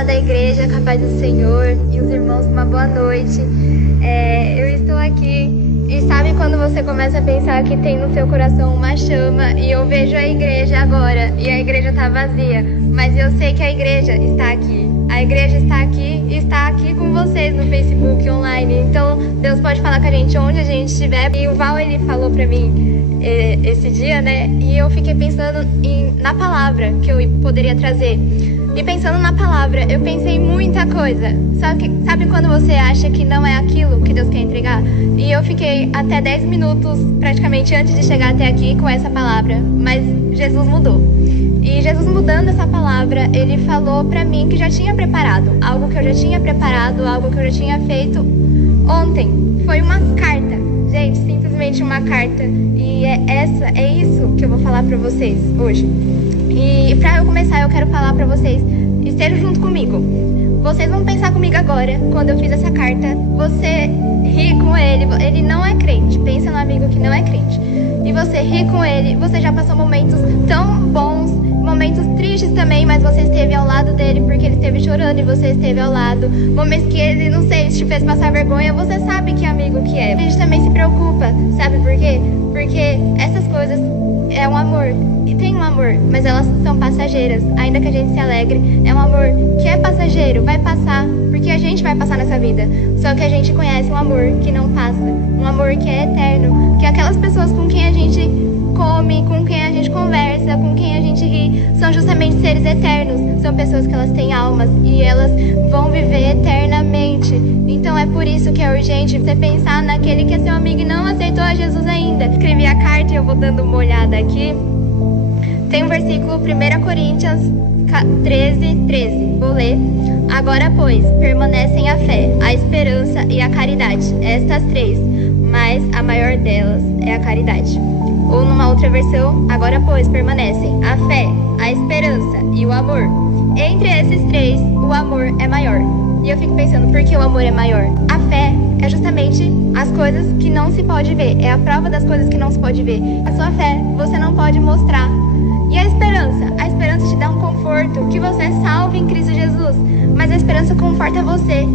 amada igreja, com a paz do Senhor e os irmãos, uma boa noite. Eu estou aqui e sabe quando você começa a pensar que tem no seu coração uma chama e eu vejo a igreja agora e a igreja está vazia, mas eu sei que a igreja está aqui. A igreja está aqui e está aqui com vocês no Facebook online. Então Deus pode falar com a gente onde a gente estiver. E o Val, ele falou pra mim esse dia, né? E eu fiquei pensando na palavra que eu poderia trazer. E pensando na palavra, eu pensei em muita coisa. Sabe quando você acha que não é aquilo que Deus quer entregar? E eu fiquei até 10 minutos, praticamente, antes de chegar até aqui com essa palavra. Mas Jesus mudou. E Jesus mudando essa palavra, ele falou pra mim que já tinha preparado. Algo que eu já tinha preparado, algo que eu já tinha feito ontem. Foi uma carta. Gente, simplesmente uma carta. E é isso que eu vou falar pra vocês hoje. E pra eu começar, eu quero falar pra vocês, estejam junto comigo. Vocês vão pensar comigo agora, quando eu fiz essa carta, você ri com ele não é crente, pensa no amigo que não é crente. E você ri com ele, você já passou momentos tão bons, momentos tristes também, mas você esteve ao lado dele porque ele esteve chorando e você esteve ao lado. Momentos que ele, não sei, te fez passar vergonha, você sabe que amigo que é. A gente também se preocupa, sabe por quê? Porque essas coisas é um amor, e tem um amor, mas elas são passageiras. Ainda que a gente se alegre, é um amor que é passageiro, vai passar, porque a gente vai passar nessa vida. Só que a gente conhece um amor que não passa, um amor que é eterno, que aquelas pessoas com quem a gente come, com quem a gente conversa, com quem a gente ri, são justamente seres eternos. São pessoas que elas têm almas e elas vão viver eternamente. Então é por isso que é urgente você pensar naquele que é seu amigo e não aceitou a Jesus ainda. Escrevi a carta e eu vou dando uma olhada aqui. Tem um versículo, 1 Coríntios 13:13. Vou ler. Agora, pois, permanecem a fé, a esperança e a caridade. Estas três, mas a maior delas é a caridade. Ou numa outra versão, agora, pois, permanecem a fé, a esperança e o amor. Entre esses três, o amor é maior. E eu fico pensando, por que o amor é maior? A fé é justamente as coisas que não se pode ver. É a prova das coisas que não se pode ver. A sua fé, você não pode mostrar. E a esperança te dá um conforto, que você é salvo em Cristo Jesus. Mas a esperança conforta você.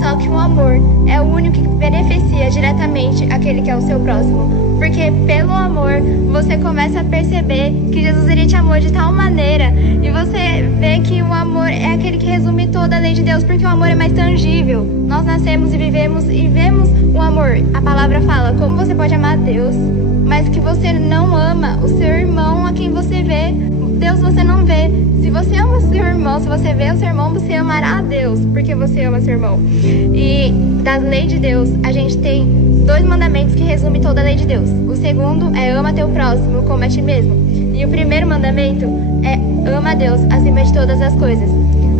Só que o amor é o único que beneficia diretamente aquele que é o seu próximo. Porque pelo amor, você começa a perceber que Jesus ele te amou de tal maneira. E você vê que o amor é aquele que resume toda a lei de Deus. Porque o amor é mais tangível. Nós nascemos e vivemos e vemos o amor. A palavra fala como você pode amar a Deus, mas que você não ama o seu irmão a quem você vê. Deus você não vê. Se você ama o seu irmão, se você vê o seu irmão, você amará a Deus, porque você ama seu irmão. E da lei de Deus, a gente tem 2 mandamentos que resumem toda a lei de Deus. O segundo é ama teu próximo como a ti mesmo. E o primeiro mandamento é ama a Deus acima de todas as coisas.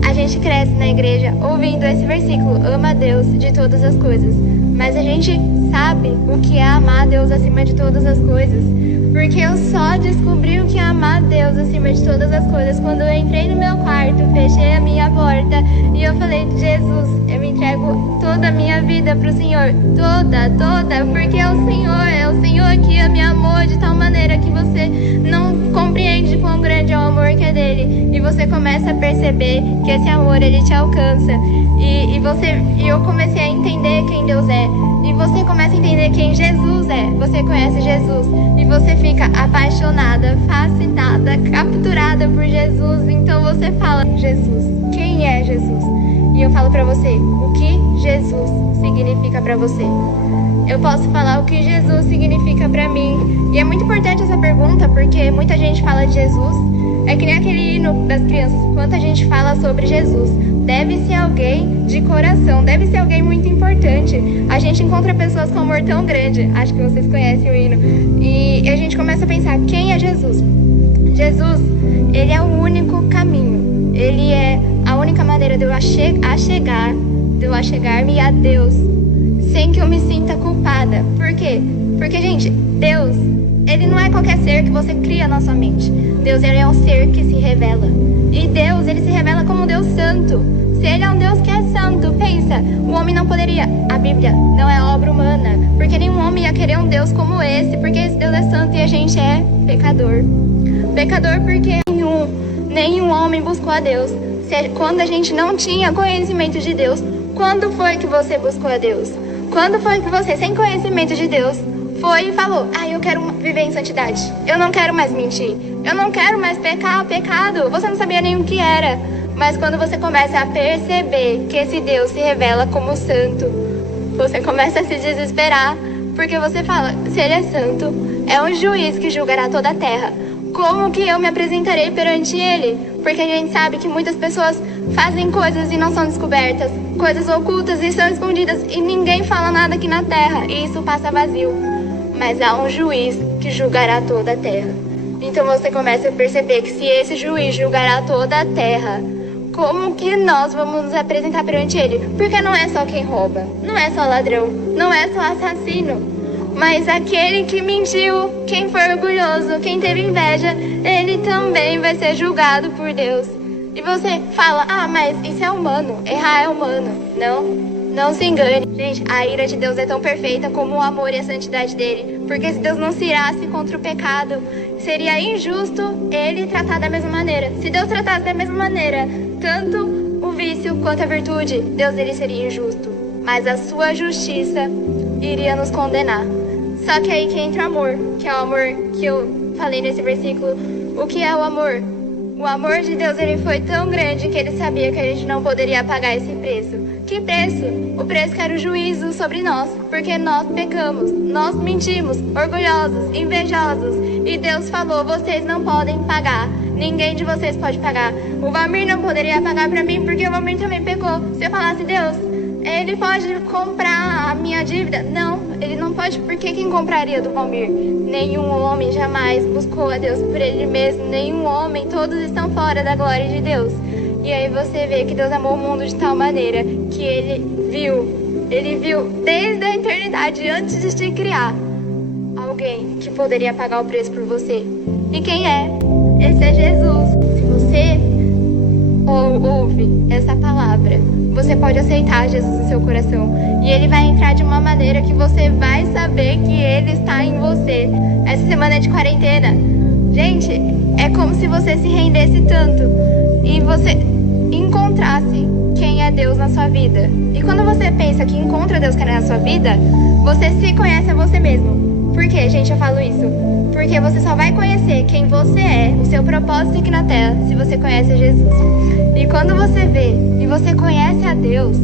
A gente cresce na igreja ouvindo esse versículo, ama a Deus de todas as coisas. Mas a gente sabe o que é amar a Deus acima de todas as coisas. Porque eu só descobri o que é amar a Deus acima de todas as coisas quando eu entrei no meu quarto, fechei a minha porta e eu falei, Jesus, eu me entrego toda a minha vida pro Senhor. Toda, porque é o Senhor que me amou de tal maneira que você não compreende quão grande é o amor que é dele. E você começa a perceber que esse amor, ele te alcança. E eu comecei a entender quem Deus é. E você começa a entender quem Jesus é. Você conhece Jesus. E você fica apaixonada, fascinada, capturada por Jesus. Então você fala, Jesus, quem é Jesus? E eu falo pra você, o que Jesus significa pra você? Eu posso falar o que Jesus significa pra mim. E é muito importante essa pergunta, porque muita gente fala de Jesus. É que nem aquele hino das crianças, quanta gente fala sobre Jesus. Deve ser alguém de coração, deve ser alguém muito importante. A gente encontra pessoas com amor tão grande, acho que vocês conhecem o hino. E a gente começa a pensar, quem é Jesus? Jesus, ele é o único caminho. Ele é a única maneira de eu achegar-me a Deus, sem que eu me sinta culpada. Por quê? Porque, gente, Deus, ele não é qualquer ser que você cria na sua mente. Deus, ele é um ser que se revela. E Deus, ele se revela como um Deus santo. Se ele é um Deus que é santo, pensa, o homem não poderia. A Bíblia não é obra humana, porque nenhum homem ia querer um Deus como esse, porque esse Deus é santo e a gente é pecador. Pecador porque nenhum homem buscou a Deus. Quando a gente não tinha conhecimento de Deus, quando foi que você buscou a Deus? Quando foi que você, sem conhecimento de Deus, foi e falou: eu quero viver em santidade, eu não quero mais mentir, eu não quero mais pecar, pecado. Você não sabia nem o que era. Mas quando você começa a perceber que esse Deus se revela como santo, você começa a se desesperar, porque você fala: se ele é santo, é um juiz que julgará toda a terra, como que eu me apresentarei perante ele? Porque a gente sabe que muitas pessoas fazem coisas e não são descobertas, coisas ocultas e são escondidas, e ninguém fala nada aqui na terra, e isso passa vazio. Mas há um juiz que julgará toda a terra. Então você começa a perceber que se esse juiz julgará toda a terra, como que nós vamos nos apresentar perante ele? Porque não é só quem rouba, não é só ladrão, não é só assassino, mas aquele que mentiu, quem foi orgulhoso, quem teve inveja, ele também vai ser julgado por Deus. E você fala: mas isso é humano, errar é humano. Não se engane. Gente, a ira de Deus é tão perfeita como o amor e a santidade dele. Porque se Deus não se irasse contra o pecado, seria injusto ele tratar da mesma maneira. Se Deus tratasse da mesma maneira, tanto o vício quanto a virtude, Deus ele seria injusto. Mas a sua justiça iria nos condenar. Só que aí que entra o amor, que é o amor que eu falei nesse versículo. O que é o amor? O amor de Deus ele foi tão grande que ele sabia que a gente não poderia pagar esse preço. Que preço? O preço que era o juízo sobre nós, porque nós pecamos, nós mentimos, orgulhosos, invejosos, e Deus falou: vocês não podem pagar, ninguém de vocês pode pagar. O Valmir não poderia pagar pra mim, porque o Valmir também pecou. Se eu falasse: Deus, ele pode comprar a minha dívida? Não, ele não pode, porque quem compraria do Valmir? Nenhum homem jamais buscou a Deus por ele mesmo, nenhum homem, todos estão fora da glória de Deus. E aí você vê que Deus amou o mundo de tal maneira que ele viu desde a eternidade, antes de te criar, alguém que poderia pagar o preço por você. E quem é? Esse é Jesus. Se você ouve essa palavra, você pode aceitar Jesus no seu coração, e ele vai entrar de uma maneira que você vai saber que ele está em você. Essa semana de quarentena, gente, é como se você se rendesse tanto e você encontrasse quem é Deus na sua vida. E quando você pensa que encontra Deus que é na sua vida, você se conhece a você mesmo. Por que, gente, eu falo isso? Porque você só vai conhecer quem você é, o seu propósito aqui na terra, se você conhece Jesus. E quando você vê e você conhece a Deus,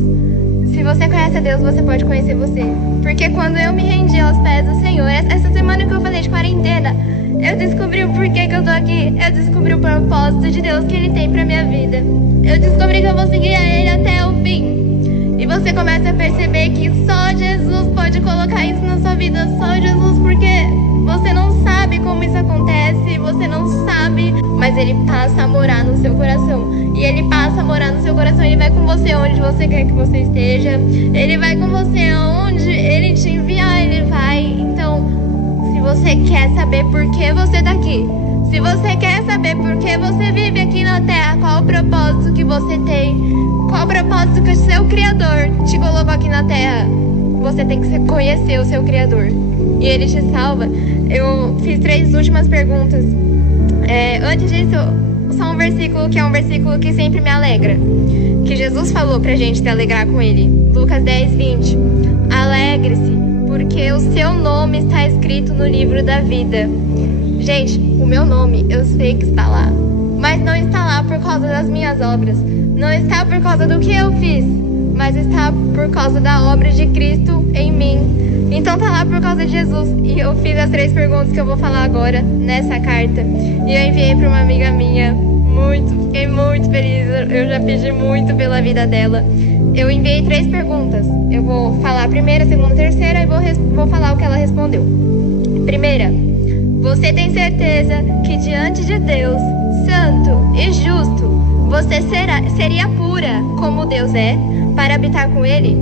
se você conhece a Deus, você pode conhecer você. Porque quando eu me rendi aos pés do Senhor, essa semana que eu falei de quarentena, eu descobri o porquê que eu tô aqui. Eu descobri o propósito de Deus que Ele tem pra minha vida. Eu descobri que eu vou seguir a Ele até o fim. E você começa a perceber que só Jesus pode colocar isso na sua vida. Só Jesus, porque você não sabe como isso acontece, você não sabe, mas Ele passa a morar no seu coração. E Ele passa a morar no seu coração. Ele vai com você onde você quer que você esteja. Ele vai com você aonde Ele te enviar, Ele vai. Então, se você quer saber por que você tá aqui, se você quer saber por que você vive aqui na Terra, qual o propósito que você tem, qual o propósito que o seu Criador te colocou aqui na Terra, você tem que conhecer o seu Criador. E Ele te salva. Eu fiz 3 últimas perguntas. Antes disso, só um versículo que é um versículo que sempre me alegra, que Jesus falou pra gente se alegrar com Ele. Lucas 10:20. Alegre-se, porque o seu nome está escrito no livro da vida. Gente, o meu nome, eu sei que está lá, mas não está lá por causa das minhas obras, não está por causa do que eu fiz, mas está por causa da obra de Cristo em mim. Então tá lá por causa de Jesus. E eu fiz as 3 perguntas que eu vou falar agora nessa carta, e eu enviei para uma amiga minha. Fiquei muito feliz, eu já pedi muito pela vida dela. Eu enviei 3 perguntas. Eu vou falar a primeira, a segunda, a terceira, e vou falar o que ela respondeu. Primeira: você tem certeza que diante de Deus, santo e justo, você seria pura como Deus é, para habitar com Ele?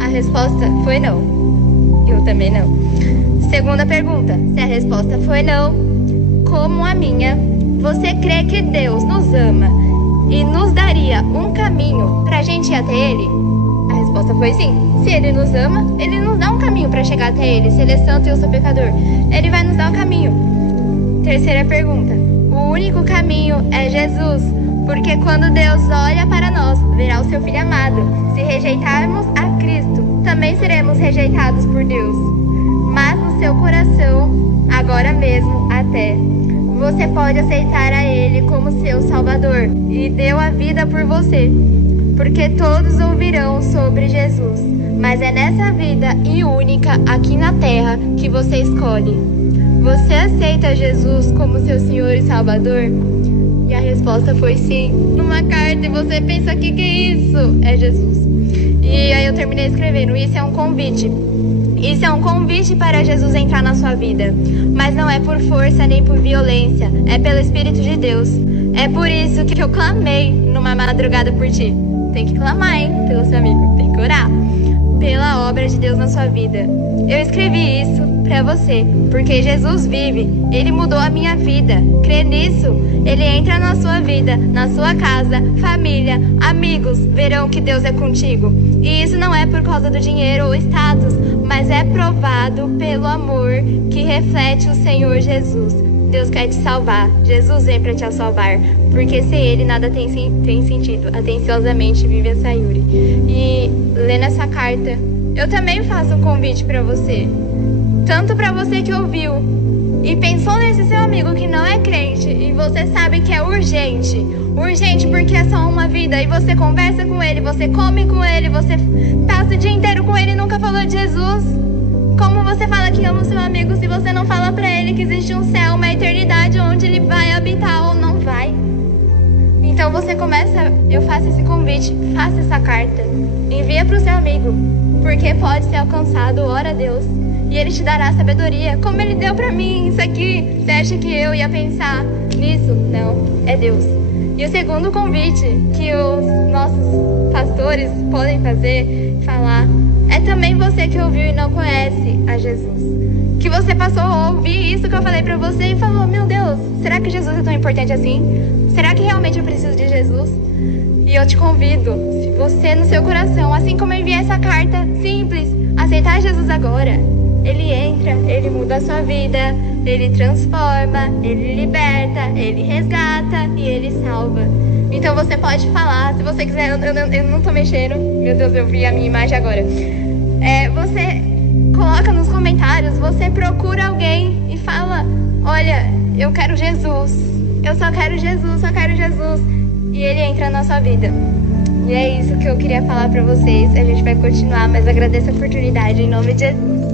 A resposta foi não. Eu também não. Segunda pergunta: se a resposta foi não, como a minha, você crê que Deus nos ama e nos daria um caminho pra gente ir até Ele? A resposta foi sim. Se Ele nos ama, Ele nos dá um caminho pra chegar até Ele. Se Ele é santo e eu sou pecador, Ele vai nos dar um caminho. Terceira pergunta: o único caminho é Jesus, Porque quando Deus olha para nós, verá o seu Filho amado. Se rejeitarmos a Cristo, também seremos rejeitados por Deus. Mas no seu coração, agora mesmo até, você pode aceitar a Ele como seu Salvador e deu a vida por você. Porque todos ouvirão sobre Jesus, mas é nessa vida e única aqui na terra que você escolhe. Você aceita Jesus como seu Senhor e Salvador? E a resposta foi sim, numa carta, e você pensa, que é isso? É Jesus. E aí eu terminei escrevendo, isso é um convite. Isso é um convite para Jesus entrar na sua vida. Mas não é por força nem por violência, é pelo Espírito de Deus. É por isso que eu clamei numa madrugada por ti. Tem que clamar, hein, pelo seu amigo, tem que orar pela obra de Deus na sua vida. Eu escrevi isso pra você, porque Jesus vive, Ele mudou a minha vida. Crê nisso, Ele entra na sua vida, na sua casa, família, amigos, verão que Deus é contigo. E isso não é por causa do dinheiro ou status, mas é provado pelo amor que reflete o Senhor Jesus. Deus quer te salvar, Jesus vem para te salvar, porque sem Ele nada tem sentido. Atenciosamente vive a Sayuri. E lendo essa carta, eu também faço um convite para você, tanto para você que ouviu e pensou nesse seu amigo que não é crente e você sabe que é urgente porque é só uma vida e você conversa com ele, você come com ele, você passa o dia inteiro com ele e nunca falou de Jesus. Como você fala que ama o seu amigo se você não fala pra ele que existe um céu, uma eternidade onde ele vai habitar ou não vai? Então você começa, eu faço esse convite, faça essa carta, envia pro seu amigo, porque pode ser alcançado, ora a Deus, e Ele te dará sabedoria, como Ele deu pra mim isso aqui. Você acha que eu ia pensar nisso? Não, é Deus. E o segundo convite que os nossos pastores podem fazer, falar, é também você que ouviu e não conhece a Jesus. Que você passou a ouvir isso que eu falei pra você e falou, meu Deus, será que Jesus é tão importante assim? Será que realmente eu preciso de Jesus? E eu te convido, se você no seu coração, assim como eu enviei essa carta simples, aceitar Jesus agora, Ele entra, Ele muda a sua vida, Ele transforma, Ele liberta, Ele resgata e Ele salva. Então você pode falar, se você quiser, eu não tô mexendo, meu Deus, eu vi a minha imagem agora. Você coloca nos comentários, você procura alguém e fala, olha, eu quero Jesus, eu só quero Jesus, só quero Jesus. E Ele entra na sua vida. E é isso que eu queria falar pra vocês. A gente vai continuar, mas agradeço a oportunidade em nome de Jesus.